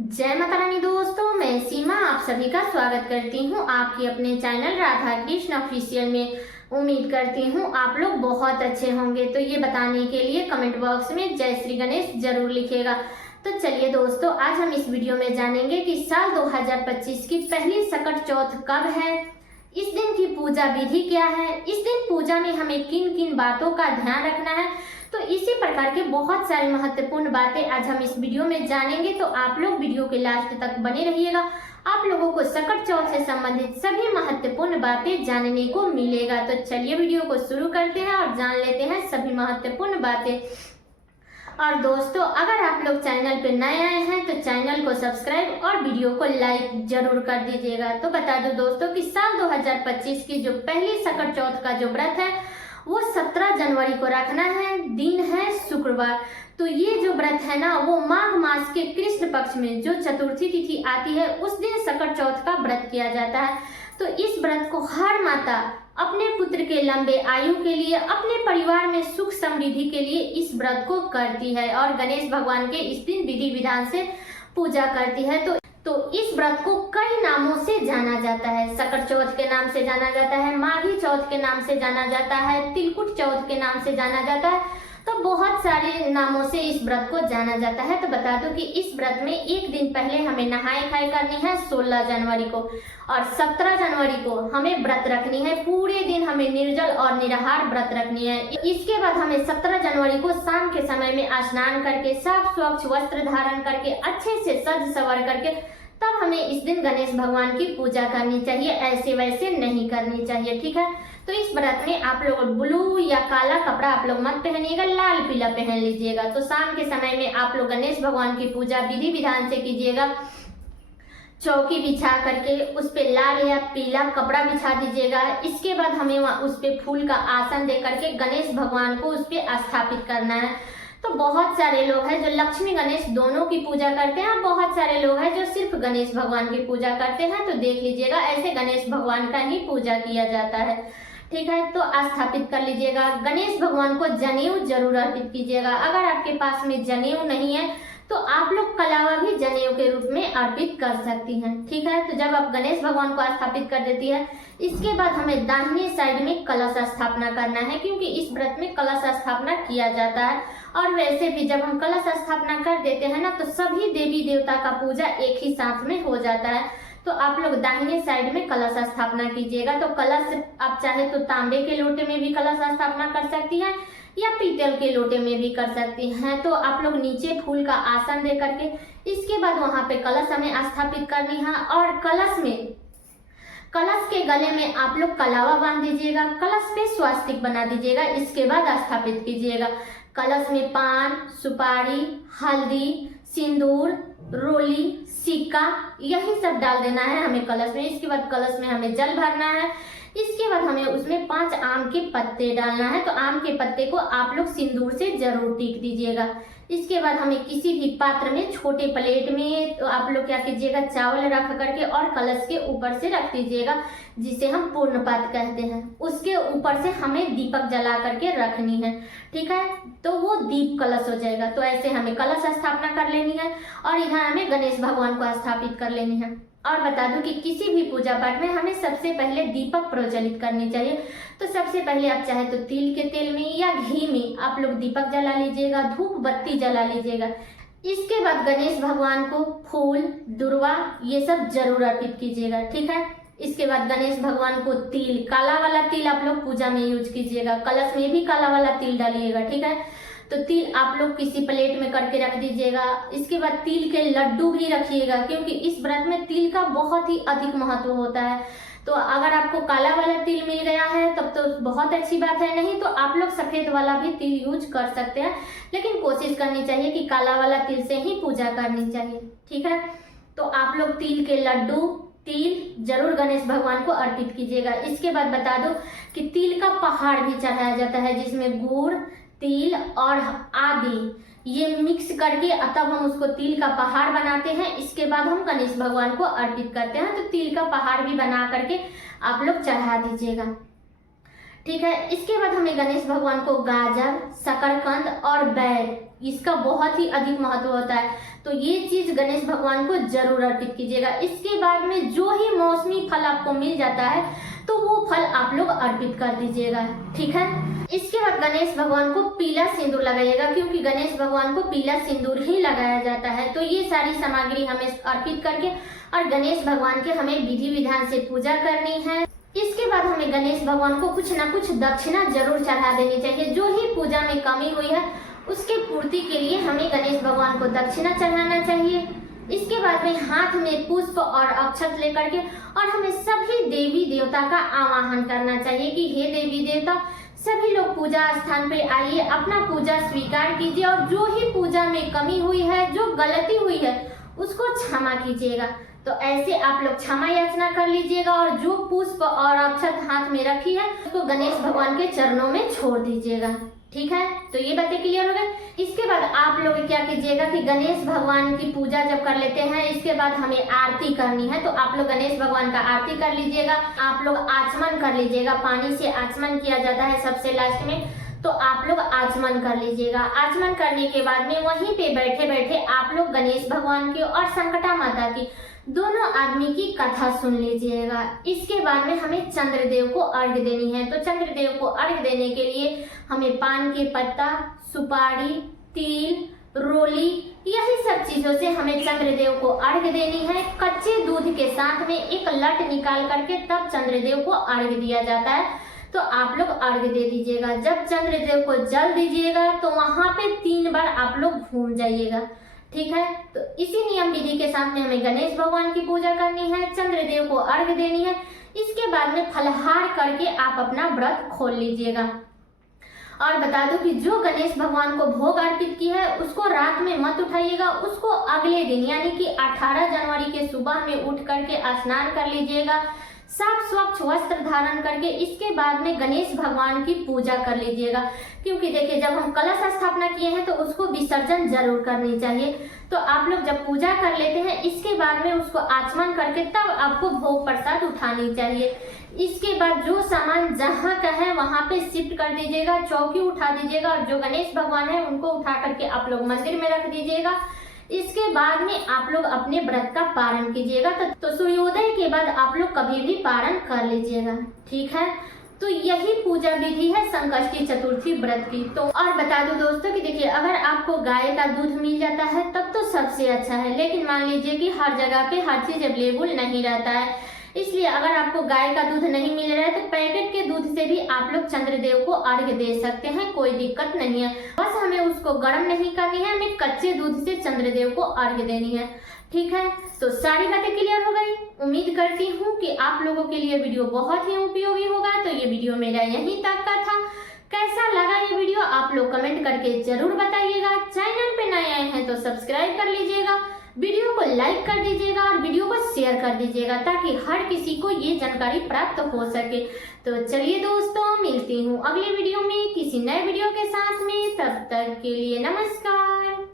जय माता रानी दोस्तों, मैं सीमा आप सभी का स्वागत करती हूँ आपके अपने चैनल राधा कृष्ण ऑफिशियल में। उम्मीद करती हूँ आप लोग बहुत अच्छे होंगे। तो ये बताने के लिए कमेंट बॉक्स में जय श्री गणेश जरूर लिखिएगा। तो चलिए दोस्तों, आज हम इस वीडियो में जानेंगे कि साल 2025 की पहली सकट चौथ कब है, इस दिन की पूजा विधि क्या है, इस दिन पूजा में हमें किन किन बातों का ध्यान रखना है। तो इसी प्रकार के बहुत सारी महत्वपूर्ण बातें आज हम इस वीडियो में जानेंगे। तो आप लोग वीडियो के लास्ट तक बने रहिएगा, आप लोगों को सकट चौथ से संबंधित सभी महत्वपूर्ण बातें जानने को मिलेगा। तो चलिए वीडियो को शुरू करते हैं और जान लेते हैं सभी महत्वपूर्ण बातें। और दोस्तों, अगर आप लोग चैनल पे नए आए हैं तो चैनल को सब्सक्राइब और वीडियो को लाइक जरूर कर दीजिएगा। तो बता दो दोस्तों कि साल 2025 की जो पहली सकट चौथ का जो व्रत है वो 17 जनवरी को रखना है। दिन है शुक्रवार। तो ये जो व्रत है ना, वो माघ मास के कृष्ण पक्ष में जो चतुर्थी तिथि आती है उस दिन सकट चौथ का व्रत किया जाता है। तो इस व्रत को हर माता अपने पुत्र के लंबे आयु के लिए, अपने परिवार में सुख समृद्धि के लिए इस व्रत को करती है और गणेश भगवान के इस दिन विधि विधान से पूजा करती है। तो इस व्रत को कई नामों से जाना जाता है। सकट चौथ के नाम से जाना जाता है, माघी चौथ के नाम से जाना जाता है, तिलकुट चौथ के नाम से जाना जाता है। तो बहुत सारे नामों से इस व्रत को जाना जाता है। तो बता दूं कि इस व्रत में एक दिन पहले हमें नहाए खाए करनी है 16 जनवरी को, और 17 जनवरी को हमें व्रत रखनी है। पूरे दिन हमें निर्जल और निराहार व्रत रखनी है। इसके बाद हमें 17 जनवरी को शाम के समय में स्नान करके, साफ स्वच्छ वस्त्र धारण करके, अच्छे से सज सवर करके तब हमें इस दिन गणेश भगवान की पूजा करनी चाहिए। ऐसे वैसे नहीं करनी चाहिए, ठीक है। तो इस व्रत में आप लोग ब्लू या काला कपड़ा आप लोग मत पहनिएगा, लाल पीला पहन लीजिएगा। तो शाम के समय में आप लोग गणेश भगवान की पूजा विधि विधान से कीजिएगा। चौकी बिछा करके उस पे लाल या पीला कपड़ा बिछा दीजिएगा। इसके बाद हमें उस पे फूल का आसन दे करके गणेश भगवान को उस पे स्थापित करना है। तो बहुत सारे लोग हैं जो लक्ष्मी गणेश दोनों की पूजा करते हैं और बहुत सारे लोग हैं जो सिर्फ गणेश भगवान की पूजा करते हैं। तो देख लीजिएगा, ऐसे गणेश भगवान का ही पूजा किया जाता है, ठीक है। तो स्थापित कर लीजिएगा। गणेश भगवान को जनेऊ जरूर अर्पित कीजिएगा। अगर आपके पास में जनेऊ नहीं है तो आप लोग कलावा भी जनेऊ के रूप में अर्पित कर सकती हैं, ठीक है। तो जब आप गणेश भगवान को स्थापित कर देती है, इसके बाद हमें दाहिने साइड में कलश स्थापना करना है, क्योंकि इस व्रत में कलश स्थापना किया जाता है। और वैसे भी जब हम कलश स्थापना कर देते हैं ना, तो सभी देवी देवता का पूजा एक ही साथ में हो जाता है। तो आप लोग दाहिने साइड में कलश स्थापना कीजिएगा। तो कलश आप चाहे तो तांबे के लोटे में भी कलश स्थापना कर सकती हैं या पीतल के लोटे में भी कर सकती हैं। तो आप लोग नीचे फूल का आसन दे करके इसके बाद वहां पे कलश हमें स्थापित करनी है। और कलश के गले में आप लोग कलावा बांध दीजिएगा, कलश पे स्वास्तिक बना दीजिएगा। इसके बाद स्थापित कीजिएगा। कलश में पान, सुपारी, हल्दी, सिंदूर, रोली, सिक्का, यही सब डाल देना है हमें कलश में। इसके बाद कलश में हमें जल भरना है। इसके बाद हमें उसमें 5 आम के पत्ते डालना है। तो आम के पत्ते को आप लोग सिंदूर से जरूर टीक दीजिएगा। इसके बाद हमें किसी भी पात्र में, छोटे प्लेट में, तो आप लोग क्या कीजिएगा, चावल रख करके और कलश के ऊपर से रख दीजिएगा, जिसे हम पूर्णपात कहते हैं। उसके ऊपर से हमें दीपक जला करके रखनी है, ठीक है। तो वो दीप कलश हो जाएगा। तो ऐसे हमें कलश स्थापना कर लेनी है और इधर हमें गणेश भगवान को स्थापित कर लेनी है। और बता दूं कि किसी भी पूजा पाठ में हमें सबसे पहले दीपक प्रज्वलित करनी चाहिए। तो सबसे पहले आप चाहे तो तिल के तेल में या घी में आप लोग दीपक जला लीजिएगा, धूप बत्ती जला लीजिएगा। इसके बाद गणेश भगवान को फूल, दुर्वा ये सब जरूर अर्पित कीजिएगा, ठीक है। इसके बाद गणेश भगवान को तिल, काला वाला तिल आप लोग पूजा में यूज कीजिएगा। कलश में भी काला वाला तिल डालिएगा, ठीक है। तो तिल आप लोग किसी प्लेट में करके रख दीजिएगा। इसके बाद तिल के लड्डू भी रखिएगा, क्योंकि इस व्रत में तिल का बहुत ही अधिक महत्व होता है। तो अगर आपको काला वाला तिल मिल गया है तब तो बहुत अच्छी बात है, नहीं तो आप लोग सफेद वाला भी तिल यूज कर सकते हैं, लेकिन कोशिश करनी चाहिए कि काला वाला तिल से ही पूजा करनी चाहिए, ठीक है। तो आप लोग तिल के लड्डू, तिल जरूर गणेश भगवान को अर्पित कीजिएगा। इसके बाद बता दो कि तिल का पहाड़ भी चढ़ाया जाता है, जिसमें गुड़, तिल और आदि ये मिक्स करके तब हम उसको तिल का पहाड़ बनाते हैं। इसके बाद हम गणेश भगवान को अर्पित करते हैं। तो तिल का पहाड़ भी बना करके आप लोग चढ़ा दीजिएगा, ठीक है। इसके बाद हमें गणेश भगवान को गाजर, शकरकंद और बैर इसका बहुत ही अधिक महत्व होता है। तो ये चीज गणेश भगवान को जरूर अर्पित कीजिएगा। इसके बाद में जो ही मौसमी फल आपको मिल जाता है तो वो फल आप लोग अर्पित कर दीजिएगा, ठीक है। इसके बाद गणेश भगवान को पीला सिंदूर लगाइएगा, क्योंकि गणेश भगवान को पीला सिंदूर ही लगाया जाता है। तो ये सारी सामग्री हमें अर्पित करके और गणेश भगवान के हमें विधि विधान से पूजा करनी है। इसके बाद हमें गणेश भगवान को कुछ ना कुछ दक्षिणा जरूर चढ़ा देनी चाहिए। जो ही पूजा में कमी हुई है उसके पूर्ति के लिए हमें गणेश भगवान को दक्षिणा चढ़ाना चाहिए। इसके बाद में हाथ में पुष्प और अक्षत लेकर के और हमें सभी देवी देवता का आवाहन करना चाहिए कि हे देवी देवता, सभी लोग पूजा स्थान पे आइए, अपना पूजा स्वीकार कीजिए और जो ही पूजा में कमी हुई है, जो गलती हुई है उसको क्षमा कीजिएगा। तो ऐसे आप लोग क्षमा याचना कर लीजिएगा और जो पुष्प और अक्षत हाथ में रखी है उसको गणेश भगवान के चरणों में छोड़ दीजिएगा, ठीक है। तो ये बातें क्लियर हो गई। इसके बाद आप लोग क्या कीजिएगा कि गणेश भगवान की पूजा जब कर लेते हैं, इसके बाद हमें आरती करनी है। तो आप लोग गणेश भगवान का आरती कर लीजिएगा। आप लोग आचमन कर लीजिएगा, पानी से आचमन किया जाता है सबसे लास्ट में, तो आप लोग आचमन कर लीजिएगा। आचमन करने के बाद में वहीं पे बैठे बैठे आप लोग गणेश भगवान की और संकटा माता की दोनों आदमी की कथा सुन लीजिएगा। इसके बाद में हमें चंद्रदेव को अर्घ्य देनी है। तो चंद्रदेव को अर्घ्य देने के लिए हमें पान के पत्ता, सुपारी, तिल, रोली, यही सब चीजों से हमें चंद्रदेव को अर्घ्य देनी है। कच्चे दूध के साथ में एक लट निकाल करके तब चंद्रदेव को अर्घ्य दिया जाता है। तो आप लोग अर्घ्य दे दीजिएगा। जब चंद्रदेव को जल दीजिएगा तो वहां पे 3 बार आप लोग घूम जाइएगा, ठीक है। तो इसी नियम विधि के साथ में हमें गणेश भगवान की पूजा करनी है, चंद्रदेव को अर्घ्य देनी है। इसके बाद में फलाहार करके आप अपना व्रत खोल लीजिएगा। और बता दो कि जो गणेश भगवान को भोग अर्पित की है उसको रात में मत उठाइएगा, उसको अगले दिन यानी कि 18 जनवरी के सुबह में उठ करके स्नान कर लीजिएगा, साफ स्वच्छ वस्त्र धारण करके इसके बाद में गणेश भगवान की पूजा कर लीजिएगा। क्योंकि देखिए जब हम कलश स्थापना किए हैं तो उसको विसर्जन जरूर करनी चाहिए। तो आप लोग जब पूजा कर लेते हैं इसके बाद में उसको आचमन करके तब आपको भोग प्रसाद उठानी चाहिए। इसके बाद जो सामान जहाँ का है वहां पे शिफ्ट कर दीजिएगा, चौकी उठा दीजिएगा और जो गणेश भगवान है उनको उठा करके आप लोग मंदिर में रख दीजिएगा। इसके बाद में आप लोग अपने व्रत का पारण कीजिएगा। तो सूर्योदय के बाद आप लोग कभी भी पारण कर लीजिएगा, ठीक है। तो यही पूजा विधि है संकष्टी चतुर्थी व्रत की। तो और बता दूं दोस्तों कि देखिए अगर आपको गाय का दूध मिल जाता है तब तो सबसे अच्छा है, लेकिन मान लीजिए कि हर जगह पे हर चीज अवेलेबल नहीं रहता है, इसलिए अगर आपको गाय का दूध नहीं मिल रहा है तो पैकेट के दूध से भी आप लोग चंद्रदेव को अर्घ्य दे सकते हैं, कोई दिक्कत नहीं है। बस हमें उसको गर्म नहीं करनी है, हमें कच्चे दूध से चंद्रदेव को अर्घ्य देनी है, ठीक है। तो सारी बातें क्लियर हो गई। उम्मीद करती हूँ कि आप लोगों के लिए वीडियो बहुत ही उपयोगी होगा। तो ये वीडियो मेरा यहीं तक का था। कैसा लगा ये वीडियो आप लोग कमेंट करके जरूर बताइएगा। चैनल पे नए आए हैं तो सब्सक्राइब कर लीजिएगा, वीडियो को लाइक कर दीजिएगा और वीडियो को शेयर कर दीजिएगा ताकि हर किसी को ये जानकारी प्राप्त हो सके। तो चलिए दोस्तों, मिलती हूँ अगले वीडियो में किसी नए वीडियो के साथ में। तब तक के लिए नमस्कार।